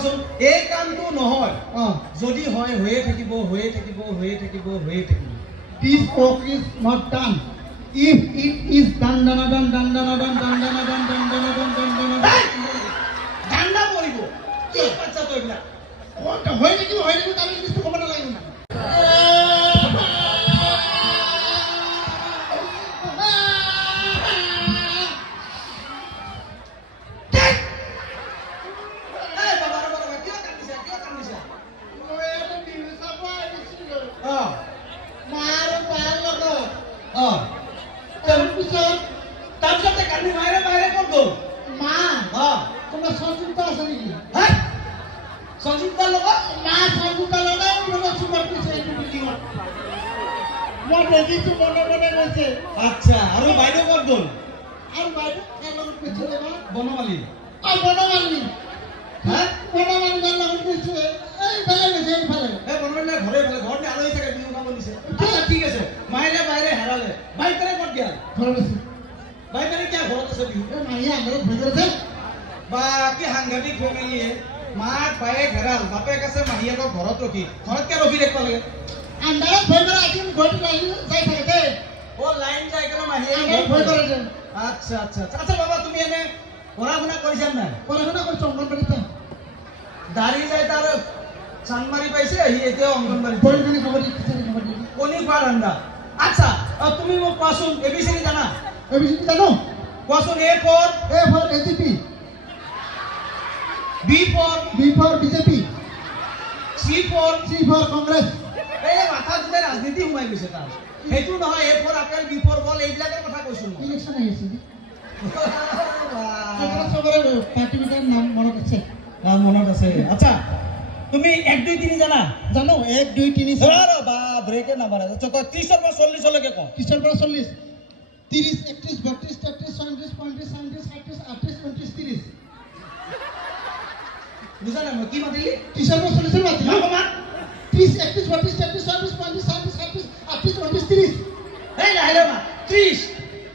কবাচোন এই কামটো নহয় যদি হয় হৈয়ে থাকিব হৈয়ে থাকিব হৈয়ে থাকিব হৈয়ে থাকিব This work is not done. If it is done, done, done, done, done, done, done, done, done, done, done, done, done, done, done. ঠাণ্ডা পৰিব কি বাচ্চা তো এইবিলাক হয় নেকি তাহলে কিছু খবৰ না লাগিব না আচ্ছা আৰু বাইদেউ ক'ত গ'ল আৰু বাইদেউ লগত কৈছে বনমালী বনমালী হ্যাঁ বনমালী লগত কৈছে এই ভালে গৈছে এই ভালে এই বনমালী ঘৰে ঘৰতে আলহী থাকে বিহু খাব দিছে আচ্ছা ঠিক আছে মাইলে বাইৰে হেৰালে বাইকৰে ক'ত গ'ল ঘৰত আছে বাইকৰে কি ঘৰত আছে বিহু মাইয়া ঘৰত ভেজৰ আছে বা কি সাংঘাতিক ফেমিলি মাক বাইক হেৰাল বাপেক আছে মাহীয়েকৰ ঘৰত ৰখি ঘৰতকে ৰখি দেখিব লাগে আন্ধাৰত ভয় কৰে আজি ঘৰত লাইন যাই থাকে দে ও লাইন যাই কেন মাহীয়েক ভয় কৰে দে আচ্ছা আচ্ছা আচ্ছা বাবা তুমি এনে পড়াশোনা কৰিছা নাই পড়াশোনা কৰিছ অংগনবাড়ীতে দাড়ি যাই তাৰ চানমাৰি পাইছে হি এতিয়া অংগনবাড়ী পঢ়িনি খবৰ দিছে কোনি পাৰ ধান্দা আচ্ছা তুমি মোক কোৱাচোন এবিসিডি জানা এবিসিডি জানো কোৱাচোন A for AGP B for BJP C for Congress এই মাথা দিলে ৰাজনীতি সোমাই গৈছে তাৰ হেতু নহয় A for apple B for ball এইবিলাকৰ কথা কৈছো ইলেকশন আহিছে সবৰে পাৰ্টি বিটাৰ নাম মনত আছে আচ্ছা তুমি 1 2 3 জানা জানো 1 2 3 আরে বা ব্রেকে না মারা তো 30 এর পর 40 লগে কো 30 এর পর 40 30 31 32 33 37 35 37 38 29 30 বুঝা না কি মাতিলি 30 এর পর 40 এর মাতি না মাত 30 31 32 33 37 35 37 38 29 30 এই লাইলে মা 30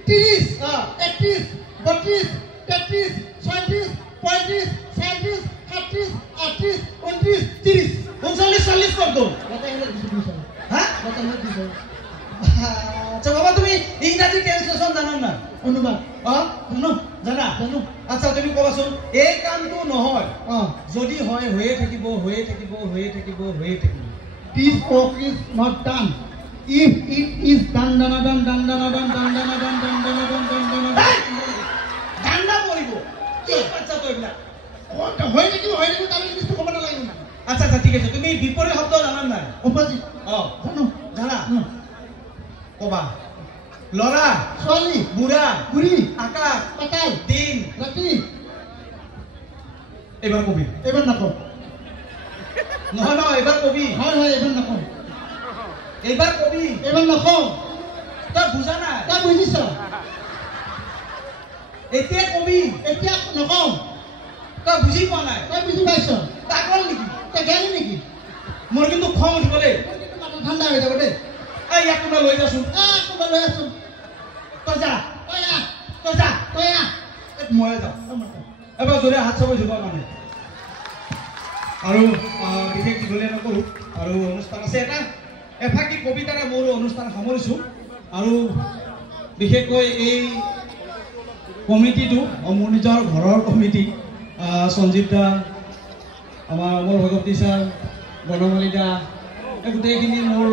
31 31 32 33 37 35 37 38 38 29 30 39 40 কর দো হ্যাঁ আচ্ছা বাবা তুমি ইংরেজি ট্রান্সলেশন জানো না অনুবাদ জানা জানো আচ্ছা তুমি কবাচোন এই কামটো নহয় যদি হয় হৈয়ে থাকিব হৈয়ে থাকিব হৈয়ে থাকিব হৈয়ে থাকিব This work is not done. If it is done, done, done, done, done, done, done, done, done, done, done, done, done, done, done. ঠাণ্ডা পৰিব কি বাচ্চা তো এইবিলাক হয় নেকি তাহলে কিছু খবর না লাগিব না আচ্ছা আচ্ছা ঠিক আছে তুমি বিপরীত শব্দ জানা নাই অপোজিট জানো জানা কবা লৰা ছোৱালী বুঢ়া বুঢ়ী আকাশ পাতাল দিন ৰাতি এবাৰ কবি এবাৰ নকওঁ নহয় নহয় এবাৰ কবি হয় এবাৰ নকওঁ এবাৰ কবি এবাৰ নকওঁ তই বুজা নাই তই বুজিছ এতিয়া কবি এতিয়া নকওঁ তই বুজি পোৱা নাই তই বুজি পাইছ পাগল নেকি তই জ্ঞানী নেকি মোৰ কিন্তু খং উঠিব দেই মাথা ঠাণ্ডা হৈ যাব দেই এই ইয়াক কোনোবা লৈ যাচোন কোনোবা লৈ আছোন তই যা তই মই যাওঁ এবাৰ জোৰে হাত চাব দিব মানে আৰু বিশেষ দীঘলীয়া নকৰোঁ আৰু অনুষ্ঠান আছে এটা এফাকি কবিতাৰে মোৰ অনুষ্ঠান সামৰিছোঁ আৰু বিশেষকৈ এই কমিটিটো মোৰ নিজৰ ঘৰৰ কমিটি সঞ্জীৱ দা আমাৰ অমৰ ভগৱতী ছাৰ বনমালী দা এই গোটেইখিনি মোৰ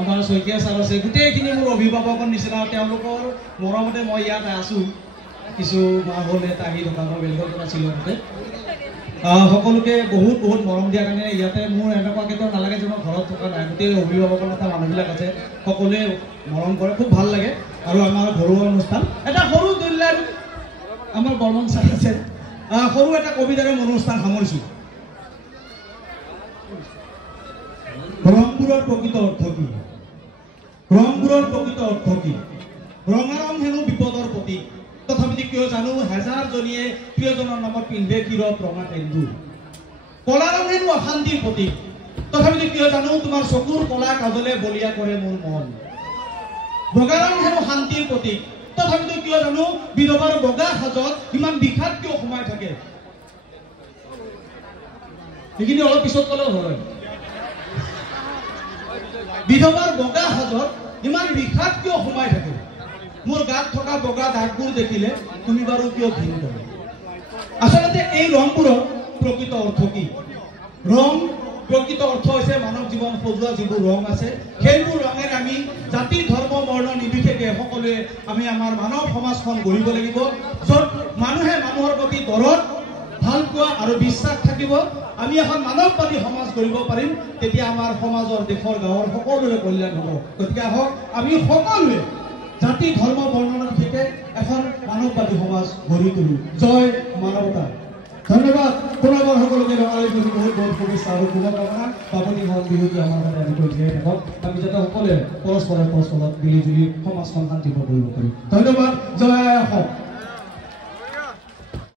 আমাৰ শইকীয়া ছাৰ আছে গোটেইখিনি মোৰ অভিভাৱকৰ নিচিনা তেওঁলোকৰ মৰমতে মই ইয়াত আছোঁ কিছু মাহ হ'ল ইয়াত আহি থকা মই বেলেগৰ পৰা শ্বিলঙতে সকলোকে বহুত বহুত মৰম দিয়াৰ কাৰণে ইয়াতে মোৰ এনেকুৱা কেতিয়াও নালাগে যে মই ঘৰত থকা নাই গোটেই অভিভাৱকৰ এটা মানুহবিলাক আছে সকলোৱে মৰম কৰে খুব ভাল লাগে আৰু আমাৰ ঘৰুৱা অনুষ্ঠান এটা সৰু দৈল্যাৰ আমাৰ বৰ্মন ছাৰ আছে সৰু এটা কবিতাৰে মোৰ অনুষ্ঠান সামৰিছোঁ ৰংবোৰৰ প্ৰকৃত অৰ্থ কি ৰংবোৰৰ প্ৰকৃত অৰ্থ কি ৰঙাৰং হেনো বিপদৰ প্ৰতীক তথাপি কিয় জানো হেজাৰজনীয়ে প্ৰিয়জনৰ নামত পিন্ধে কিৰত ৰঙা সেন্দুৰ কলা ৰং হেনো অশান্তিৰ প্ৰতীক তথাপি কিয় জানো তোমাৰ চকুৰ কলা কাজলে বলিয়া কৰে মোৰ মন বগা ৰং হেনো শান্তিৰ প্ৰতীক তথাপি কিয় জানো বিধৱাৰ বগা সাজত ইমান বিষাদ কিয় সোমাই থাকে সেইখিনি অলপ পিছত ক'লেও হয় বিধৱাৰ বগা সাজত ইমান বিষাদ কিয় সোমাই থাকে মোৰ গাত থকা বগা দাগবোৰ দেখিলে তুমি বাৰু কিয় ঘিণ কৰা আচলতে এই ৰংবোৰৰ প্ৰকৃত অৰ্থ কি ৰং প্ৰকৃত অৰ্থ হৈছে মানৱ জীৱন সজোৱা যিবোৰ ৰং আছে সেইবোৰ ৰঙেৰে আমি জাতি ধৰ্ম বৰ্ণ নিৰ্বিশেষে সকলোৱে আমি আমাৰ মানৱ সমাজখন গঢ়িব লাগিব য'ত মানুহে মানুহৰ প্ৰতি দৰদ ভাল পোৱা আৰু বিশ্বাস থাকিব আমি এখন মানৱবাদী সমাজ গঢ়িব পাৰিম তেতিয়া আমাৰ সমাজৰ দেশৰ গাঁৱৰ সকলোৰে কল্যাণ হ'ব গতিকে আহক আমি সকলোৱে জাতি ধৰ্ম বৰ্ণ নিৰ্বিশেষে এখন মানৱবাদী সমাজ গঢ়ি তুলো জয় মানৱতা ধন্যবাদ পুনৰবাৰ সকলোকে ৰঙালী বিহুৰ বহুত বহুত শুভেচ্ছা আৰু শুভকামনা পাবনি হল বিহুটি আমাৰ কাৰণে আমি কৰি জীয়াই থাকক আমি যাতে সকলোৱে পৰস্পৰত মিলি জুলি সমাজখন শান্তিপূৰ্ণ কৰিব পাৰিম ধন্যবাদ জয় অসম